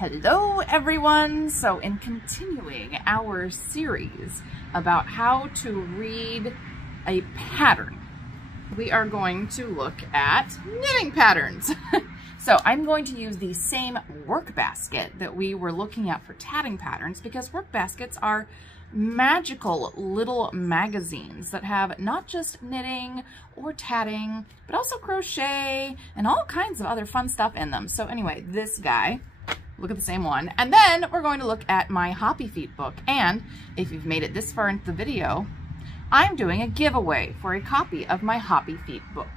Hello everyone! So in continuing our series about how to read a pattern, we are going to look at knitting patterns. So I'm going to use the same work basket that we were looking at for tatting patterns, because work baskets are magical little magazines that have not just knitting or tatting, but also crochet and all kinds of other fun stuff in them. So anyway, this guy, look at the same one. And then we're going to look at my Hoppy Feet book. And if you've made it this far into the video, I'm doing a giveaway for a copy of my Hoppy Feet book.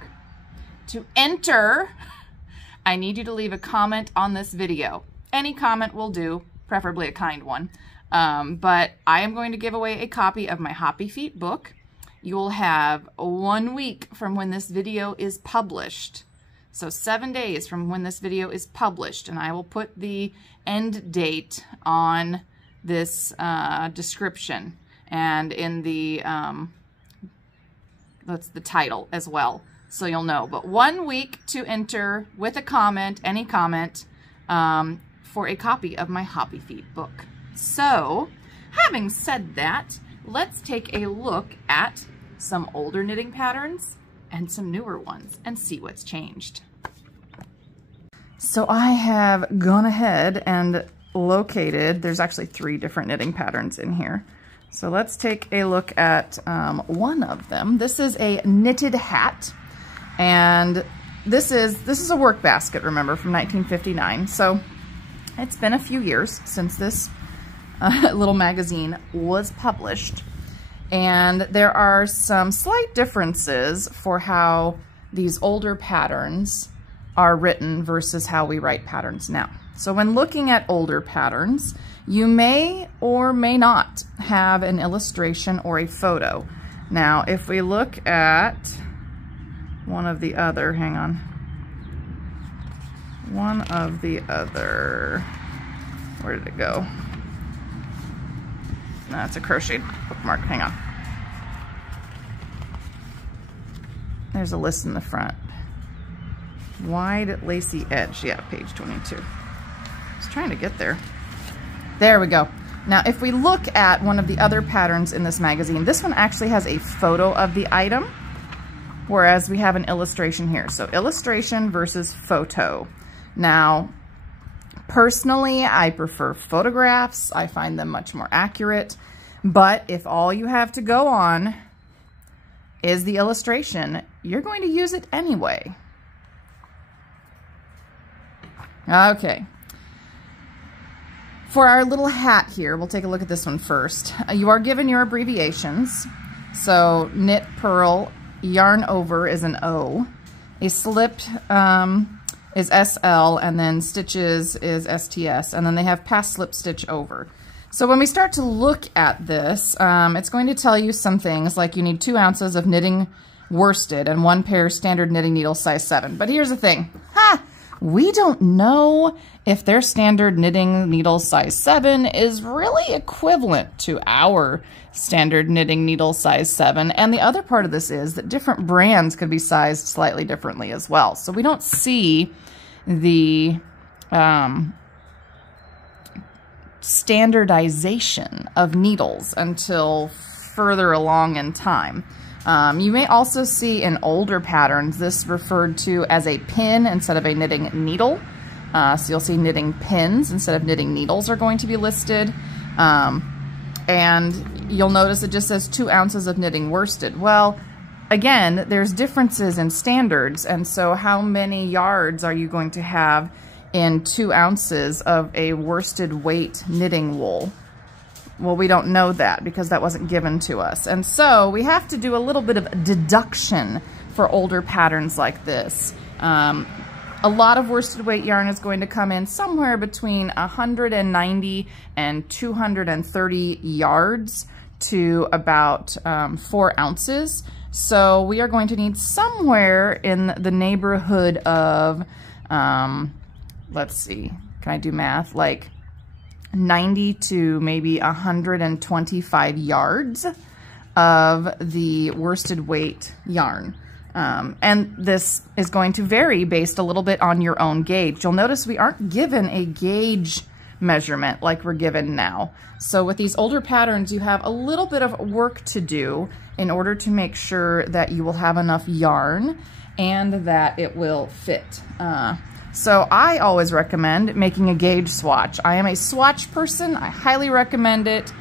To enter, I need you to leave a comment on this video. Any comment will do, preferably a kind one. But I am going to give away a copy of my Hoppy Feet book. You will have 1 week from when this video is published. So 7 days from when this video is published, and I will put the end date on this description and in the that's the title as well, so you'll know. But 1 week to enter with a comment, any comment, for a copy of my Hoppy Feet book. So, having said that, let's take a look at some older knitting patterns and some newer ones and see what's changed. So I have gone ahead and located, there's actually 3 different knitting patterns in here. So let's take a look at one of them. This is a knitted hat, and this is a work basket, remember, from 1959. So it's been a few years since this little magazine was published, and there are some slight differences for how these older patterns are written versus how we write patterns now. So when looking at older patterns, you may or may not have an illustration or a photo. Now, if we look at one of the other, hang on, one of the other, where did it go? That's a crocheted bookmark, hang on. There's a list in the front. Wide lacy edge, yeah, page 22. I was trying to get there. There we go. Now, if we look at one of the other patterns in this magazine, this one actually has a photo of the item, whereas we have an illustration here. So illustration versus photo. Now, personally, I prefer photographs. I find them much more accurate. But if all you have to go on is the illustration, you're going to use it anyway. Okay. For our little hat here, we'll take a look at this one first. You are given your abbreviations. So knit, purl, yarn over is an O. A slip is SL, and then stitches is STS, and then they have pass slip stitch over. So when we start to look at this, it's going to tell you some things like you need 2 ounces of knitting worsted and 1 pair standard knitting needle size 7. But here's the thing, we don't know if their standard knitting needle size 7 is really equivalent to our standard knitting needle size 7. And the other part of this is that different brands could be sized slightly differently as well. So we don't see the standardization of needles until further along in time. You may also see in older patterns this referred to as a pin instead of a knitting needle. So you'll see knitting pins instead of knitting needles are going to be listed. And you'll notice it just says 2 ounces of knitting worsted. Well, again, there's differences in standards, and so how many yards are you going to have in 2 ounces of a worsted weight knitting wool? Well, we don't know that because that wasn't given to us. And so we have to do a little bit of deduction for older patterns like this. A lot of worsted weight yarn is going to come in somewhere between 190 and 230 yards to about 4 ounces. So we are going to need somewhere in the neighborhood of, let's see, can I do math? Like 90 to maybe 125 yards of the worsted weight yarn. And this is going to vary based a little bit on your own gauge. You'll notice we aren't given a gauge measurement like we're given now. So with these older patterns, you have a little bit of work to do in order to make sure that you will have enough yarn and that it will fit. So I always recommend making a gauge swatch. I am a swatch person. I highly recommend it,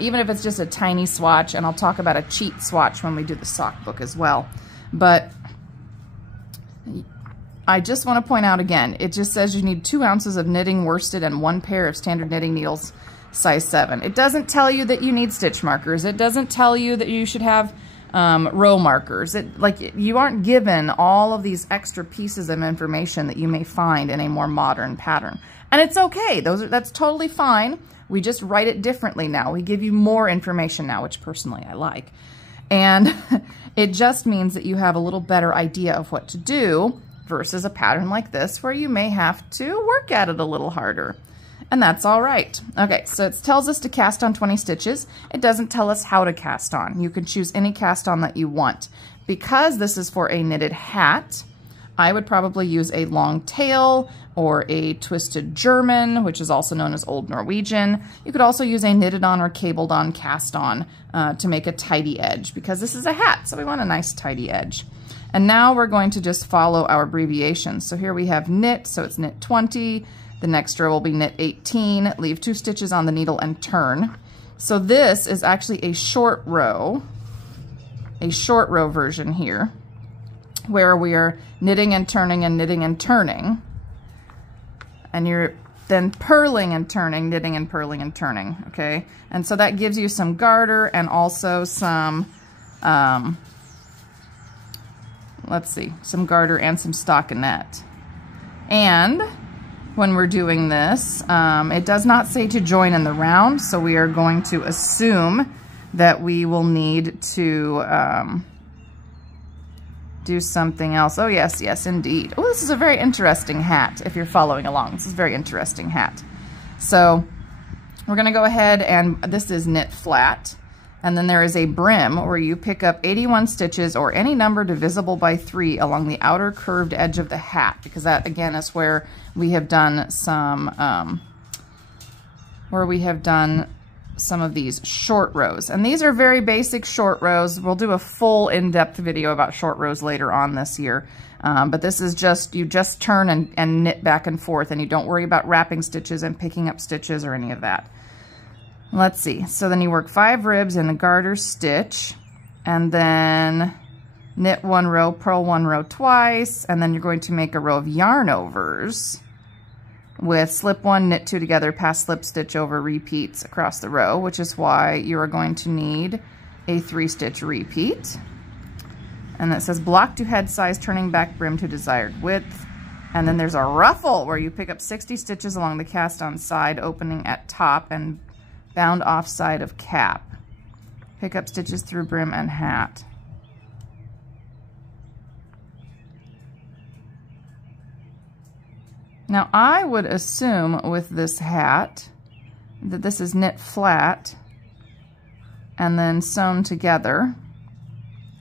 even if it's just a tiny swatch, and I'll talk about a cheat swatch when we do the sock book as well. But I just want to point out again, it just says you need 2 ounces of knitting worsted and 1 pair of standard knitting needles, size 7. It doesn't tell you that you need stitch markers. It doesn't tell you that you should have row markers. You aren't given all of these extra pieces of information that you may find in a more modern pattern. And it's okay. That's totally fine. We just write it differently now. We give you more information now, which personally I like. And it just means that you have a little better idea of what to do versus a pattern like this where you may have to work at it a little harder. And that's all right. Okay, so it tells us to cast on 20 stitches. It doesn't tell us how to cast on. You can choose any cast on that you want. Because this is for a knitted hat, I would probably use a long tail or a twisted German, which is also known as Old Norwegian. You could also use a knitted on or cabled on cast on to make a tidy edge, because this is a hat, so we want a nice tidy edge. And now we're going to just follow our abbreviations. So here we have knit, so it's knit 20. The next row will be knit 18, leave 2 stitches on the needle and turn. So this is actually a short row version here, where we are knitting and turning and knitting and turning. And you're then purling and turning, knitting and purling and turning, okay? And so that gives you some garter and also some, let's see, some garter and some stockinette. And when we're doing this, it does not say to join in the round, so we are going to assume that we will need to do something else. Oh, yes, yes, indeed. Oh, this is a very interesting hat, if you're following along. This is a very interesting hat. So we're going to go ahead and this is knit flat. And then there is a brim where you pick up 81 stitches or any number divisible by 3 along the outer curved edge of the hat, because that again is where we have done some of these short rows. And these are very basic short rows. We'll do a full in-depth video about short rows later on this year. But this is just, you just turn and knit back and forth, and you don't worry about wrapping stitches and picking up stitches or any of that. Let's see, so then you work 5 ribs in a garter stitch, and then knit 1 row, purl 1 row twice, and then you're going to make a row of yarn overs with slip 1, knit 2 together, pass slip stitch over, repeats across the row, which is why you are going to need a 3-stitch repeat. And it says block to head size, turning back brim to desired width. And then there's a ruffle where you pick up 60 stitches along the cast on side, opening at top and bound off side of cap. Pick up stitches through brim and hat. Now I would assume with this hat that this is knit flat and then sewn together,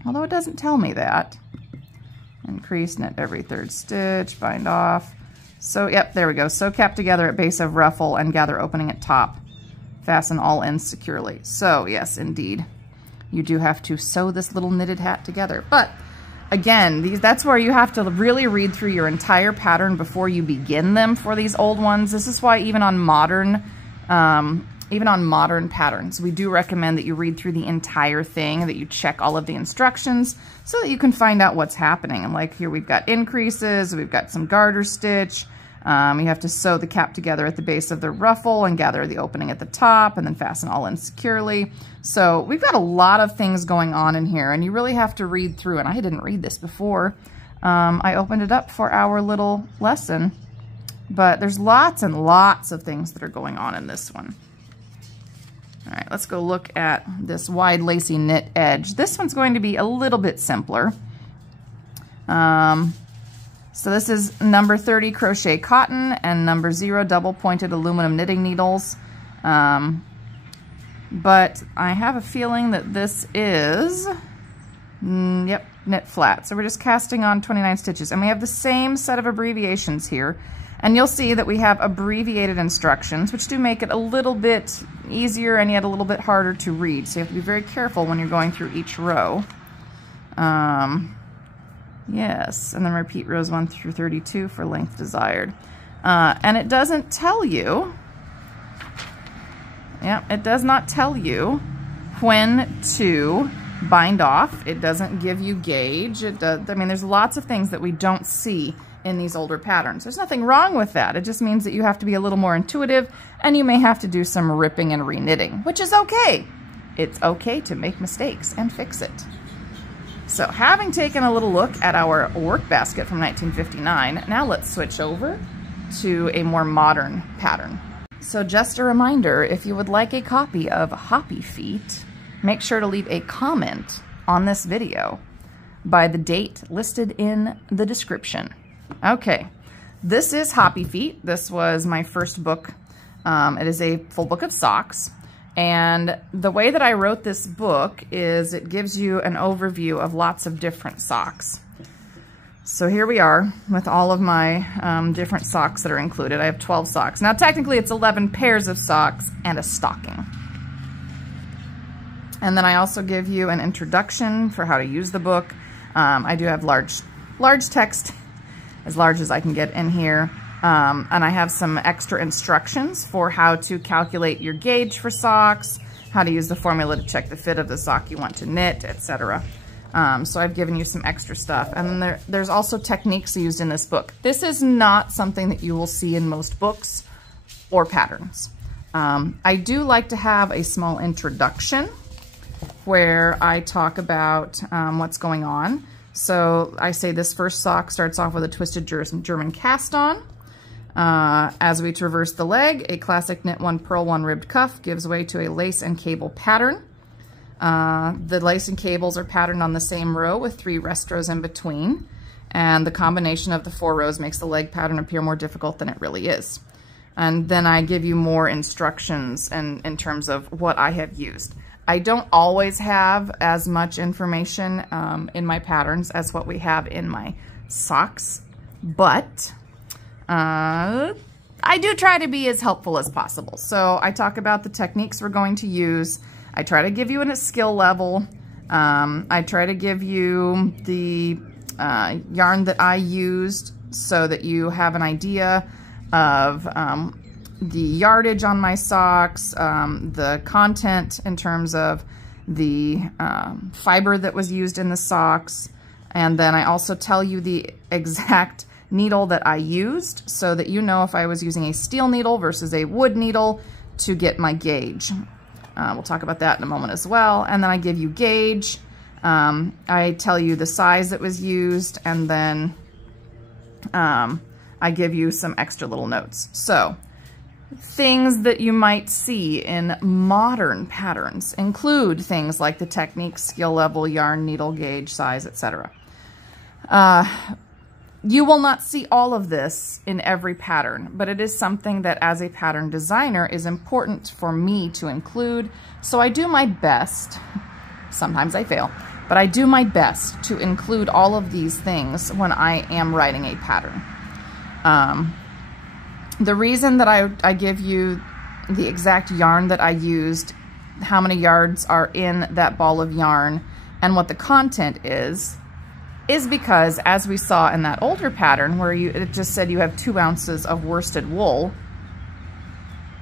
although it doesn't tell me that. Increase, knit every 3rd stitch, bind off. So yep, there we go. Sew cap together at base of ruffle and gather opening at top. Fasten all ends securely. So yes, indeed, you do have to sew this little knitted hat together. But again, that's where you have to really read through your entire pattern before you begin them for these old ones. This is why even on modern patterns, we do recommend that you read through the entire thing, that you check all of the instructions so that you can find out what's happening. And like here, we've got increases, we've got some garter stitch. You have to sew the cap together at the base of the ruffle and gather the opening at the top and then fasten all in securely. So we've got a lot of things going on in here, and you really have to read through. And I didn't read this before. I opened it up for our little lesson, but there's lots and lots of things that are going on in this one. All right, let's go look at this wide lacy knit edge. This one's going to be a little bit simpler. So this is number 30 crochet cotton and number 0 double pointed aluminum knitting needles. But I have a feeling that this is, yep, knit flat. So we're just casting on 29 stitches. And we have the same set of abbreviations here. And you'll see that we have abbreviated instructions, which do make it a little bit easier and yet a little bit harder to read. So you have to be very careful when you're going through each row. Yes, and then repeat rows 1 through 32 for length desired. And it doesn't tell you, it does not tell you when to bind off. It doesn't give you gauge. It does, I mean, there's lots of things that we don't see in these older patterns. There's nothing wrong with that. It just means that you have to be a little more intuitive, and you may have to do some ripping and reknitting, which is okay. It's okay to make mistakes and fix it. So having taken a little look at our work basket from 1959, now let's switch over to a more modern pattern. So just a reminder, if you would like a copy of Hoppy Feet, make sure to leave a comment on this video by the date listed in the description. Okay, this is Hoppy Feet. This was my first book. It is a full book of socks. And the way that I wrote this book is it gives you an overview of lots of different socks. So here we are with all of my different socks that are included. I have 12 socks. Now technically it's 11 pairs of socks and a stocking. And then I also give you an introduction for how to use the book. I do have large text, as large as I can get in here. And I have some extra instructions for how to calculate your gauge for socks, how to use the formula to check the fit of the sock you want to knit, etc. So I've given you some extra stuff. And then there's also techniques used in this book. This is not something that you will see in most books or patterns. I do like to have a small introduction where I talk about what's going on. So I say this first sock starts off with a twisted German cast on. As we traverse the leg, a classic knit 1, purl 1 ribbed cuff gives way to a lace and cable pattern. The lace and cables are patterned on the same row with 3 rest rows in between. And the combination of the 4 rows makes the leg pattern appear more difficult than it really is. And then I give you more instructions in terms of what I have used. I don't always have as much information in my patterns as what we have in my socks, but I do try to be as helpful as possible. So I talk about the techniques we're going to use. I try to give you a skill level. I try to give you the yarn that I used so that you have an idea of the yardage on my socks, the content in terms of the fiber that was used in the socks. And then I also tell you the exact needle that I used so that you know if I was using a steel needle versus a wood needle to get my gauge. We'll talk about that in a moment as well. And then I give you gauge. I tell you the size that was used, and then I give you some extra little notes. So things that you might see in modern patterns include things like the technique, skill level, yarn, needle gauge, size, etc. You will not see all of this in every pattern, but it is something that as a pattern designer is important for me to include. So I do my best, sometimes I fail, but I do my best to include all of these things when I am writing a pattern. The reason that I give you the exact yarn that I used, how many yards are in that ball of yarn, and what the content is because, as we saw in that older pattern where it just said you have 2 ounces of worsted wool,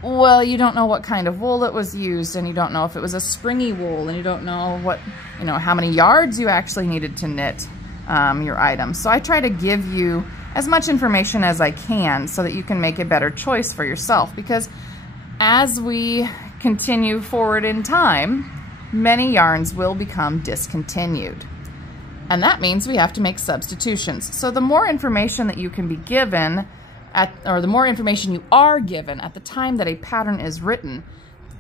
well, you don't know what kind of wool it was used, and you don't know if it was a springy wool, and you don't know what, how many yards you actually needed to knit your item. So I try to give you as much information as I can so that you can make a better choice for yourself, because as we continue forward in time, many yarns will become discontinued. And that means we have to make substitutions. So the more information that you can be given or the more information you are given at the time that a pattern is written,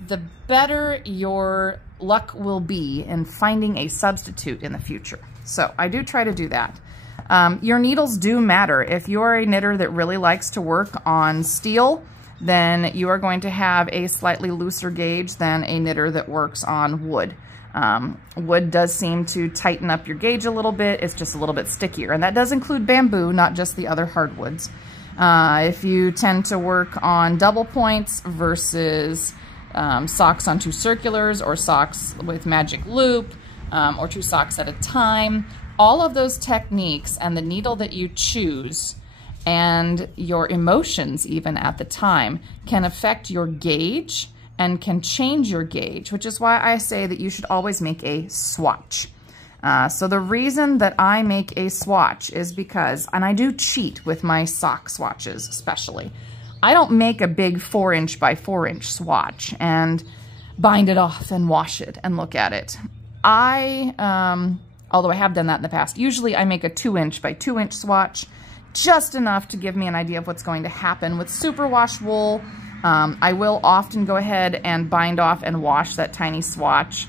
the better your luck will be in finding a substitute in the future. So I do try to do that. Your needles do matter. If you're a knitter that really likes to work on steel, then you are going to have a slightly looser gauge than a knitter that works on wood. Wood does seem to tighten up your gauge a little bit. It's just a little bit stickier. And that does include bamboo, not just the other hardwoods. If you tend to work on double points versus socks on 2 circulars, or socks with magic loop, or 2 socks at a time, all of those techniques and the needle that you choose and your emotions even at the time can affect your gauge and can change your gauge, which is why I say that you should always make a swatch. So the reason that I make a swatch is because, and I do cheat with my sock swatches especially, I don't make a big 4" by 4" swatch and bind it off and wash it and look at it. Although I have done that in the past, usually I make a 2" by 2" swatch, just enough to give me an idea of what's going to happen. With superwash wool, I will often go ahead and bind off and wash that tiny swatch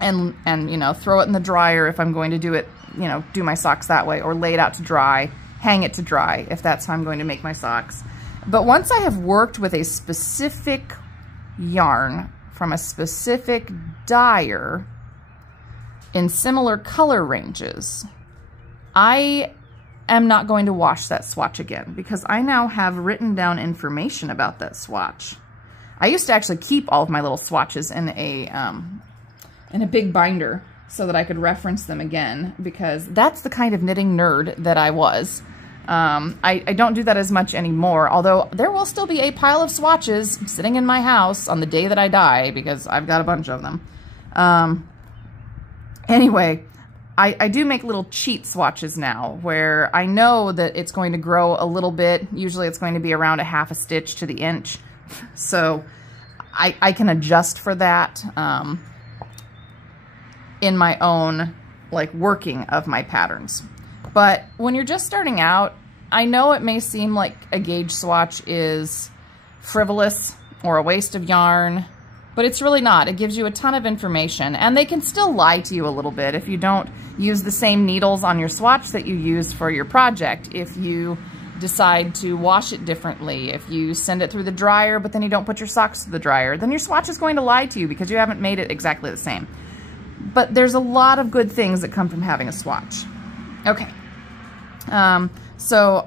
and you know, throw it in the dryer if I'm going to do it, you know, do my socks that way, or lay it out to dry, hang it to dry if that's how I'm going to make my socks. But once I have worked with a specific yarn from a specific dyer in similar color ranges, I am not going to wash that swatch again, because I now have written down information about that swatch. I used to actually keep all of my little swatches in a big binder so that I could reference them again, because that's the kind of knitting nerd that I was. I don't do that as much anymore, although there will still be a pile of swatches sitting in my house on the day that I die, because I've got a bunch of them. Anyway, I do make little cheat swatches now, where I know that it's going to grow a little bit. Usually it's going to be around a 1/2 stitch to the inch. So I can adjust for that in my own, like, working of my patterns. But when you're just starting out, I know it may seem like a gauge swatch is frivolous or a waste of yarn, but it's really not. It gives you a ton of information, and they can still lie to you a little bit if you don't use the same needles on your swatch that you used for your project. If you decide to wash it differently, if you send it through the dryer but then you don't put your socks through the dryer, then your swatch is going to lie to you because you haven't made it exactly the same. But there's a lot of good things that come from having a swatch. Okay. So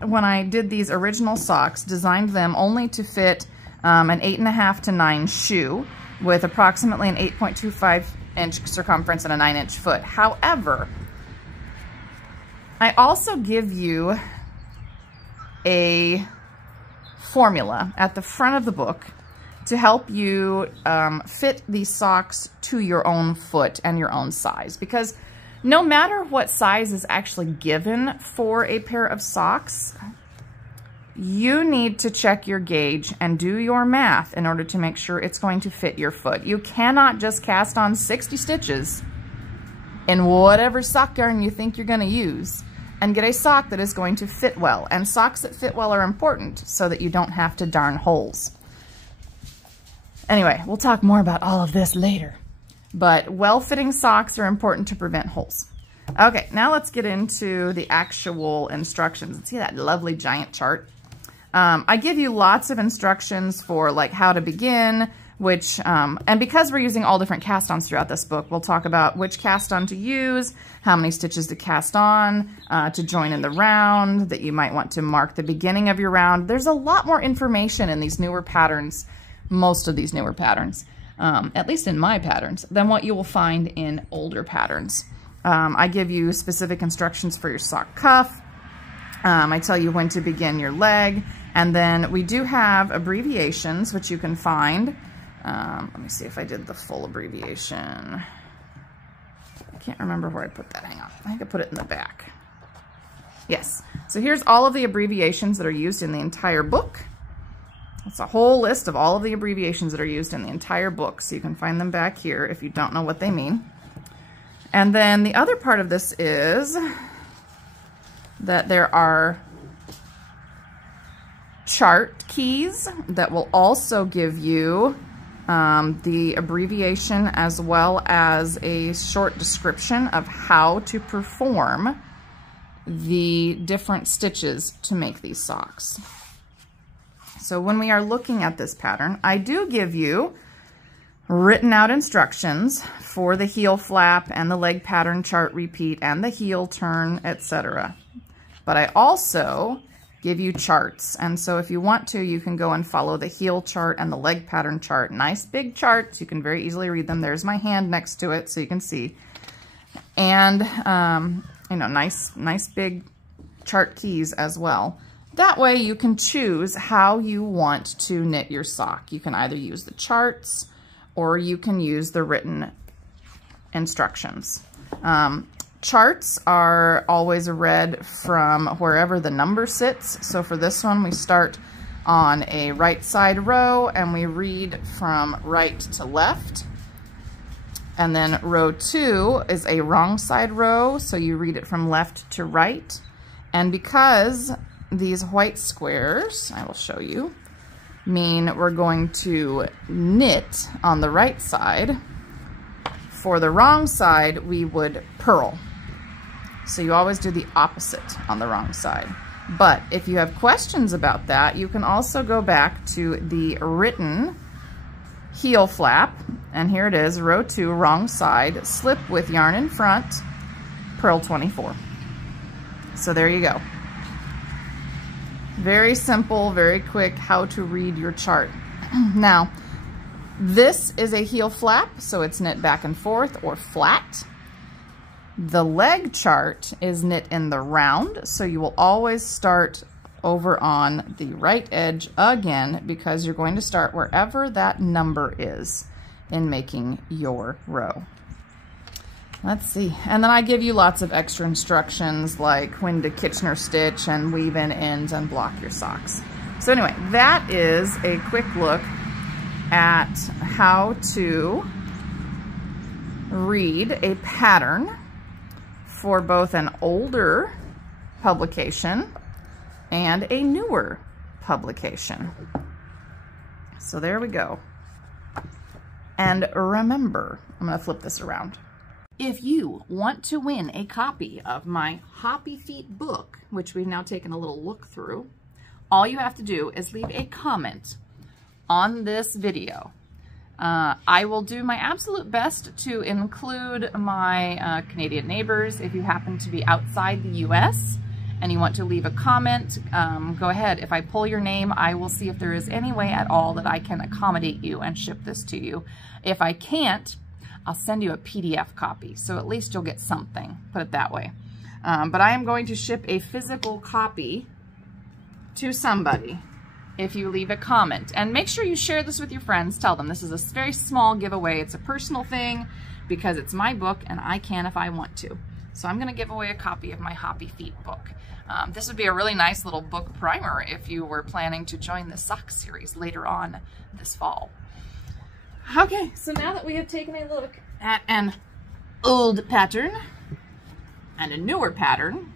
when I did these original socks, designed them only to fit an 8.5 to 9 shoe with approximately an 8.25 inch circumference and a 9-inch foot. However, I also give you a formula at the front of the book to help you fit these socks to your own foot and your own size, because no matter what size is actually given for a pair of socks, you need to check your gauge and do your math in order to make sure it's going to fit your foot. You cannot just cast on 60 stitches in whatever sock yarn you think you're going to use and get a sock that is going to fit well. And socks that fit well are important so that you don't have to darn holes. Anyway, we'll talk more about all of this later. But well-fitting socks are important to prevent holes. Okay, now let's get into the actual instructions. See that lovely giant chart? I give you lots of instructions for like how to begin, which, and because we're using all different cast-ons throughout this book, we'll talk about which cast-on to use, how many stitches to cast on, to join in the round, that you might want to mark the beginning of your round. There's a lot more information in these newer patterns, most of these newer patterns, at least in my patterns, than what you will find in older patterns. I give you specific instructions for your sock cuff. I tell you when to begin your leg, and then we do have abbreviations, which you can find. Let me see if I did the full abbreviation. I can't remember where I put that. Hang on. I think I put it in the back. Yes. So here's all of the abbreviations that are used in the entire book. It's a whole list of all of the abbreviations that are used in the entire book, so you can find them back here if you don't know what they mean. And then the other part of this is that there are chart keys that will also give you the abbreviation as well as a short description of how to perform the different stitches to make these socks. So when we are looking at this pattern, I do give you written out instructions for the heel flap and the leg pattern chart repeat and the heel turn, etc. But I also give you charts. And so if you want to, you can go and follow the heel chart and the leg pattern chart. Nice big charts. You can very easily read them. There's my hand next to it so you can see. And, you know, nice big chart keys as well. That way you can choose how you want to knit your sock. You can either use the charts or you can use the written instructions. Charts are always read from wherever the number sits. So for this one, we start on a right side row and we read from right to left. And then row 2 is a wrong side row, so you read it from left to right. And because these white squares, I will show you, mean we're going to knit on the right side, for the wrong side, we would purl. So you always do the opposite on the wrong side. But if you have questions about that, you can also go back to the written heel flap, and here it is, row 2, wrong side, slip with yarn in front, purl 24. So there you go. Very simple, very quick, how to read your chart. Now, this is a heel flap, so it's knit back and forth or flat. The leg chart is knit in the round, so you will always start over on the right edge again because you're going to start wherever that number is in making your row. Let's see, and then I give you lots of extra instructions like when to Kitchener stitch and weave in ends and block your socks. So anyway, that is a quick look at how to read a pattern for both an older publication and a newer publication. So there we go. And remember, I'm going to flip this around. If you want to win a copy of my Hoppy Feet book, which we've now taken a little look through, all you have to do is leave a comment on this video. I will do my absolute best to include my Canadian neighbors. If you happen to be outside the US and you want to leave a comment, go ahead. If I pull your name, I will see if there is any way at all that I can accommodate you and ship this to you. If I can't, I'll send you a PDF copy, so at least you'll get something, put it that way. But I am going to ship a physical copy to somebody if you leave a comment. And make sure you share this with your friends. Tell them this is a very small giveaway. It's a personal thing because it's my book and I can if I want to. So I'm going to give away a copy of my Hoppy Feet book. This would be a really nice little book primer if you were planning to join the sock series later on this fall. Okay, so now that we have taken a look at an old pattern and a newer pattern,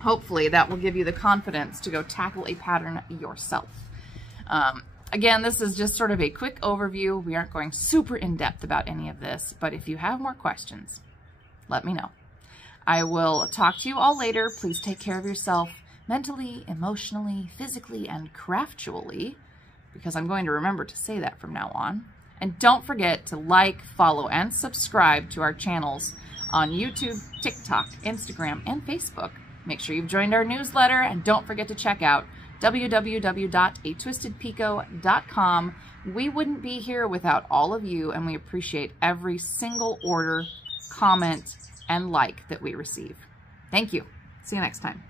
hopefully that will give you the confidence to go tackle a pattern yourself. Again, this is just sort of a quick overview. We aren't going super in-depth about any of this, but if you have more questions, let me know. I will talk to you all later. Please take care of yourself mentally, emotionally, physically, and craftually, because I'm going to remember to say that from now on. And don't forget to like, follow, and subscribe to our channels on YouTube, TikTok, Instagram, and Facebook. Make sure you've joined our newsletter, and don't forget to check out www.atwistedpicot.com. We wouldn't be here without all of you, and we appreciate every single order, comment, and like that we receive. Thank you. See you next time.